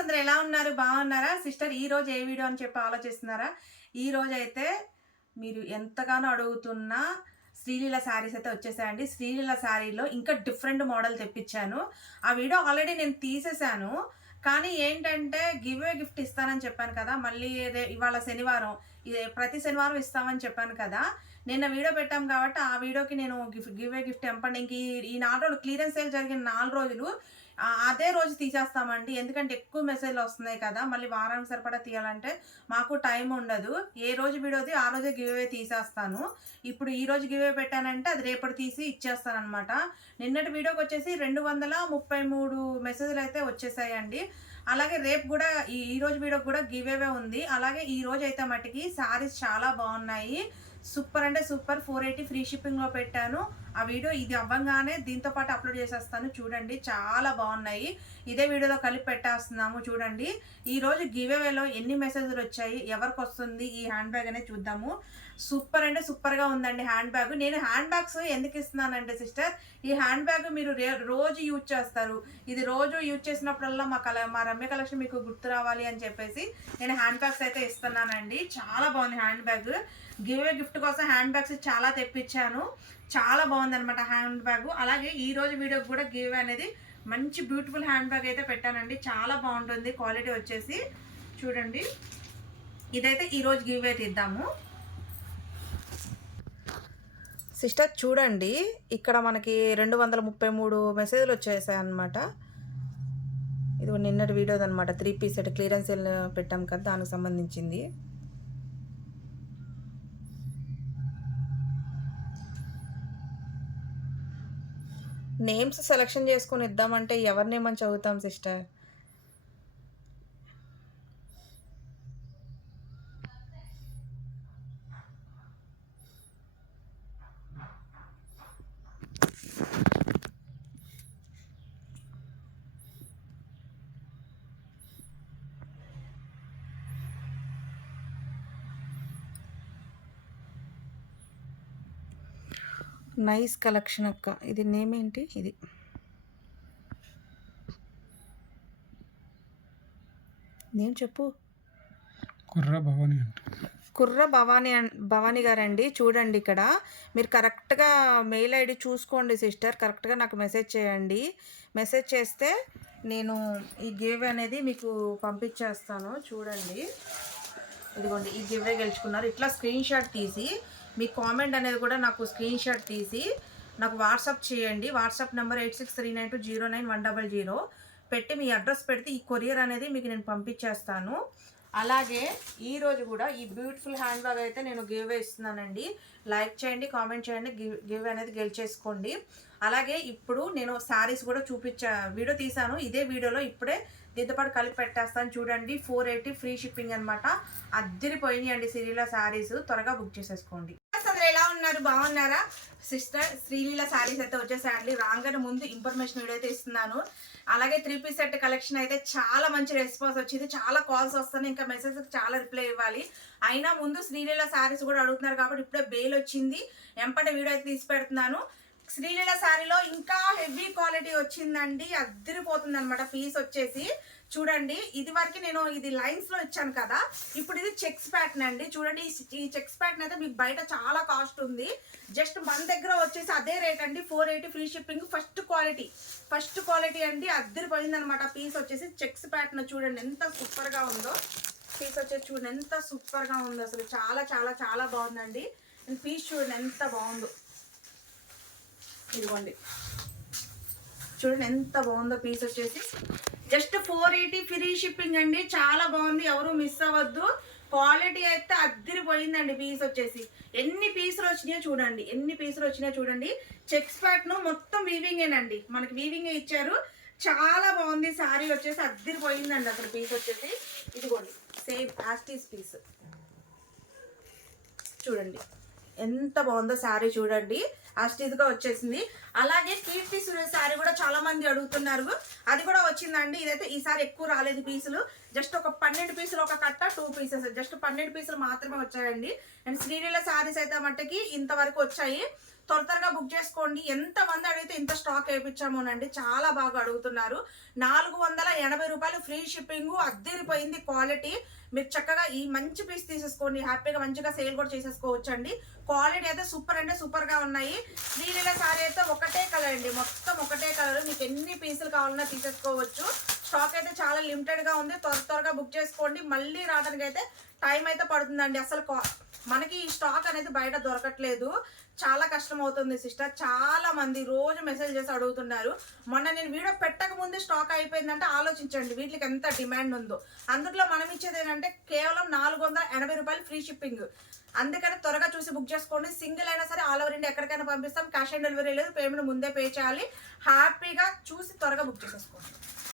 అందరు ఎలా ఉన్నారు? బాగున్నారా? సిస్టర్ ఈ రోజు ఏ వీడియో అని చెప్పి ఆలోచిస్తున్నారా? ఈ రోజు అయితే మీరు ఎంతగానో అడుగుతున్న శ్రీలీల శారీస్ అయితే వచ్చేసాయండి. శ్రీలీల శారీలో ఇంకా డిఫరెంట్ మోడల్ తెప్పించాను. ఆ వీడియో ఆల్రెడీ నేను తీసేశాను. కానీ ఏంటంటే గివ్ ఏ గిఫ్ట్ ఇస్తానని చెప్పాను కదా. మళ్ళీ ఇవాళ శనివారం. ఇది ప్రతి శనివారం ఇస్తామని చెప్పాను కదా. నిన్న వీడియో పెట్టాం కాబట్టి ఆ వీడియోకి నేను గిఫ్ట్ గివ్ ఏ గిఫ్ట్ ఎంపండి. ఇంక ఈ నాలుగు రోజులు క్లియరెన్స్ సేల్ జరిగిన నాలుగు రోజులు. అదే రోజు తీసేస్తామండి. ఎందుకంటే ఎక్కువ మెసేజ్లు వస్తున్నాయి కదా మళ్ళీ వారానికి సరిపడా తీయాలంటే మాకు టైం ఉండదు. ఏ రోజు వీడియోది ఆ రోజే గివ్వే తీసేస్తాను. ఇప్పుడు ఈ రోజు గివ్ అవే పెట్టానంటే అది రేపటి తీసి ఇచ్చేస్తాను అనమాట నిన్నటి వీడియోకి వచ్చేసి రెండు వందల ముప్పై మూడు మెసేజ్లు అయితే వచ్చేసాయండి. అలాగే రేపు కూడా ఈ ఈ రోజు వీడియోకి కూడా గివేవే ఉంది. అలాగే ఈ రోజు అయితే మట్టుకి శారీస్ చాలా బాగున్నాయి. సూపర్ అంటే సూపర్. ఫోర్ ఎయిటీ ఫ్రీ షిప్పింగ్లో పెట్టాను. ఆ వీడియో ఇది అవ్వంగానే దీంతో పాటు అప్లోడ్ చేసేస్తాను. చూడండి చాలా బాగున్నాయి. ఇదే వీడియోలో కలిపి పెట్టేస్తున్నాము చూడండి. ఈ రోజు గివేవేలో ఎన్ని మెసేజ్లు వచ్చాయి ఎవరికి వస్తుంది ఈ హ్యాండ్ బ్యాగ్ అనేది చూద్దాము. సూపర్ అంటే సూపర్గా ఉందండి హ్యాండ్ బ్యాగ్ నేను హ్యాండ్ బ్యాగ్స్ ఎందుకు ఇస్తున్నానంటే సిస్టర్ ఈ హ్యాండ్ బ్యాగ్ మీరు రే- రోజు యూజ్ చేస్తారు. ఇది రోజు యూజ్ చేసినప్పుడల్లా మా కల మా రమ్య కలెక్షన్ మీకు గుర్తు రావాలి అని చెప్పేసి నేను హ్యాండ్ బ్యాగ్స్ అయితే ఇస్తున్నానండి. చాలా బాగుంది హ్యాండ్ బ్యాగ్ గివే గిఫ్ట్ కోసం హ్యాండ్ బ్యాగ్స్ చాలా తెప్పించాను. చాలా బాగుంది అనమాట హ్యాండ్ బ్యాగ్ అలాగే ఈ రోజు వీడియోకి కూడా గివ్ అనేది మంచి బ్యూటిఫుల్ హ్యాండ్ బ్యాగ్ అయితే పెట్టానండి. చాలా బాగుంటుంది క్వాలిటీ వచ్చేసి. చూడండి. ఇదైతే ఈరోజు గివ్ అయితే ఇద్దాము. సిస్టర్ చూడండి. ఇక్కడ మనకి రెండు వందల ముప్పై మూడు మెసేజ్లు వచ్చేసాయి అనమాట ఇది నిన్నటి వీడియోది అనమాట త్రీ పీస్ సెట్ క్లియరెన్స్ పెట్టాం కదా దానికి సంబంధించింది. నేమ్స్ సెలెక్షన్ చేసుకొని ఇద్దామంటే ఎవరి నేమ్ అని చదువుతాం సిస్టర్? నైస్ కలెక్షన్ అక్క. ఇది నేమ్ ఏంటి? ఇది. నేమ్ చెప్పు. కుర్ర భవాని అంట. కుర్ర భవానీ భవానీ గారండి. చూడండి ఇక్కడ. మీరు కరెక్ట్గా మెయిల్ ఐడి చూసుకోండి సిస్టర్. కరెక్ట్గా నాకు మెసేజ్ చేయండి. మెసేజ్ చేస్తే నేను ఈ గివ్ అనేది మీకు పంపించేస్తాను. చూడండి. ఇదిగోండి ఈ గివ్ గెలుచుకున్నారు. ఇట్లా స్క్రీన్ షాట్ తీసి మీ కామెంట్ అనేది కూడా నాకు స్క్రీన్ షాట్ తీసి నాకు వాట్సాప్ చేయండి. WhatsApp number eight six three nine two zero nine one double zero. పెట్టి మీ అడ్రస్ పెడితే ఈ కొరియర్ అనేది మీకు నేను పంపించేస్తాను. అలాగే ఈరోజు కూడా ఈ బ్యూటిఫుల్ హ్యాండ్ బ్యాగ్ అయితే నేను గివ్ ఇస్తున్నానండి. లైక్ చేయండి కామెంట్ చేయండి గివ్ గివ్ అనేది గెలిచేసుకోండి. అలాగే ఇప్పుడు నేను శారీస్ కూడా చూపించా వీడియో తీసాను ఇదే వీడియోలో ఇప్పుడే దీంతో పాటు కలిపి పెట్టేస్తాను. చూడండి ఫోర్ ఎయిటీ ఫ్రీ షిప్పింగ్ అనమాట అద్దరిపోయినాయి అండి సిరీల శారీస్. త్వరగా బుక్ చేసేసుకోండి. అందరు ఎలా ఉన్నారు? బాగున్నారా? సిస్టర్ శ్రీలీల శారీస్ అయితే వచ్చేసాయండి. రాగానే ముందు ఇన్ఫర్మేషన్ వీడియో అయితే ఇస్తున్నాను. అలాగే త్రీ పీస్ సెట్ కలెక్షన్ అయితే చాలా మంచి రెస్పాన్స్ వచ్చింది. చాలా కాల్స్ వస్తున్నాయి. ఇంకా మెసేజ్ చాలా రిప్లై ఇవ్వాలి. అయినా ముందు శ్రీలీల శారీస్ కూడా అడుగుతున్నారు కాబట్టి ఇప్పుడే బెయిల్ వచ్చింది. ఎంపటి వీడియో అయితే తీసి పెడుతున్నాను. శ్రీలీల శారీలో ఇంకా హెవీ క్వాలిటీ వచ్చిందండి. అద్దరిపోతుంది అనమాట పీస్ వచ్చేసి చూడండి ఇది వరకు నేను ఇది లైన్స్లో ఇచ్చాను కదా. ఇప్పుడు ఇది చెక్స్ ప్యాటర్న్ అండి. చూడండి ఈ- చెక్స్ ప్యాటర్న్ అయితే మీకు బయట చాలా కాస్ట్ ఉంది. జస్ట్ మన దగ్గర వచ్చేసి అదే రేట్ అండి. Four eighty free shipping first quality first quality అండి. అద్దరిపోయింది అనమాట పీస్ వచ్చేసి చెక్స్ ప్యాటర్న్ చూడండి ఎంత సూపర్గా ఉందో. పీస్ వచ్చేసి చూడండి ఎంత సూపర్గా ఉందో అసలు. చాలా చాలా చాలా బాగుందండి. పీస్ చూడండి ఎంత బాగుందో. ఇదిగోండి. చూడండి ఎంత బాగుందో పీస్ వచ్చేసి. Just four eighty free shipping అండి. చాలా బాగుంది. ఎవరు మిస్ అవ్వద్దు. క్వాలిటీ అయితే అద్దరిపోయిందండి పీస్ వచ్చేసి. ఎన్ని పీసులు వచ్చినాయో చూడండి. ఎన్ని పీసులు వచ్చినాయో చూడండి. చెక్స్ ప్యాట్ను మొత్తం వీవింగేనండి మనకి వీవింగే ఇచ్చారు. చాలా బాగుంది. శారీ వచ్చేసి అద్దరిపోయిందండి అసలు పీస్ వచ్చేసి. ఇదిగోండి. సేమ్ యాస్టీస్ పీస్ చూడండి. ఎంత బాగుందో శారీ చూడండి. గా వచ్చేసింది. అలాగే కీర్తి సురేష్ శారీ కూడా చాలా మంది అడుగుతున్నారు. అది కూడా వచ్చిందండి. ఇదైతే ఈసారి ఎక్కువ రాలేదు పీసులు. జస్ట్ ఒక పన్నెండు పీసులు ఒక కట్ట టూ పీసెస్. జస్ట్ పన్నెండు పీసులు మాత్రమే వచ్చాయండి. అండ్ శ్రీనీల శారీస్ అయితే మట్టుకి ఇంతవరకు వచ్చాయి. త్వర త్వరగా బుక్ చేసుకోండి. ఎంతమంది అడిగితే ఇంత స్టాక్ వేయించామోనండి. చాలా బాగా అడుగుతున్నారు. నాలుగు వందల ఎనభై రూపాయలు ఫ్రీ షిప్పింగ్. అద్దెరిపోయింది క్వాలిటీ. మీరు చక్కగా ఈ మంచి పీస్ తీసేసుకోండి. హ్యాపీగా మంచిగా సేల్ కూడా చేసేసుకోవచ్చు అండి క్వాలిటీ అయితే సూపర్ అంటే సూపర్గా ఉన్నాయి. శ్రీలీల సారీ అయితే ఒకటే కలర్ అండి. మొత్తం ఒకటే కలర్ మీకు ఎన్ని పీసులు కావాలన్నా తీసేసుకోవచ్చు. స్టాక్ అయితే చాలా లిమిటెడ్గా ఉంది. త్వర త్వరగా బుక్ చేసుకోండి. మళ్ళీ రావడానికి అయితే టైం అయితే పడుతుందండి. అసలు మనకి ఈ స్టాక్ అనేది బయట దొరకట్లేదు. చాలా కష్టం అవుతుంది సిస్టర్ చాలా మంది రోజు మెసేజ్ చేసి అడుగుతున్నారు. మొన్న నేను వీడియో పెట్టక ముందే స్టాక్ అయిపోయిందంటే ఆలోచించండి వీటికి ఎంత డిమాండ్ ఉందో. అందులో మనం ఇచ్చేది ఏంటంటే కేవలం నాలుగు వందల ఎనభై రూపాయలు ఫ్రీ షిప్పింగ్ అందుకని త్వరగా చూసి బుక్ చేసుకోండి. సింగిల్ అయినా సరే ఆల్ ఓవర్ ఇండియా ఎక్కడికైనా పంపిస్తాం. క్యాష్ ఆన్ డెలివరీ లేదు. పేమెంట్ ముందే పే చేయాలి. హ్యాపీగా చూసి త్వరగా బుక్ చేసేసుకోండి.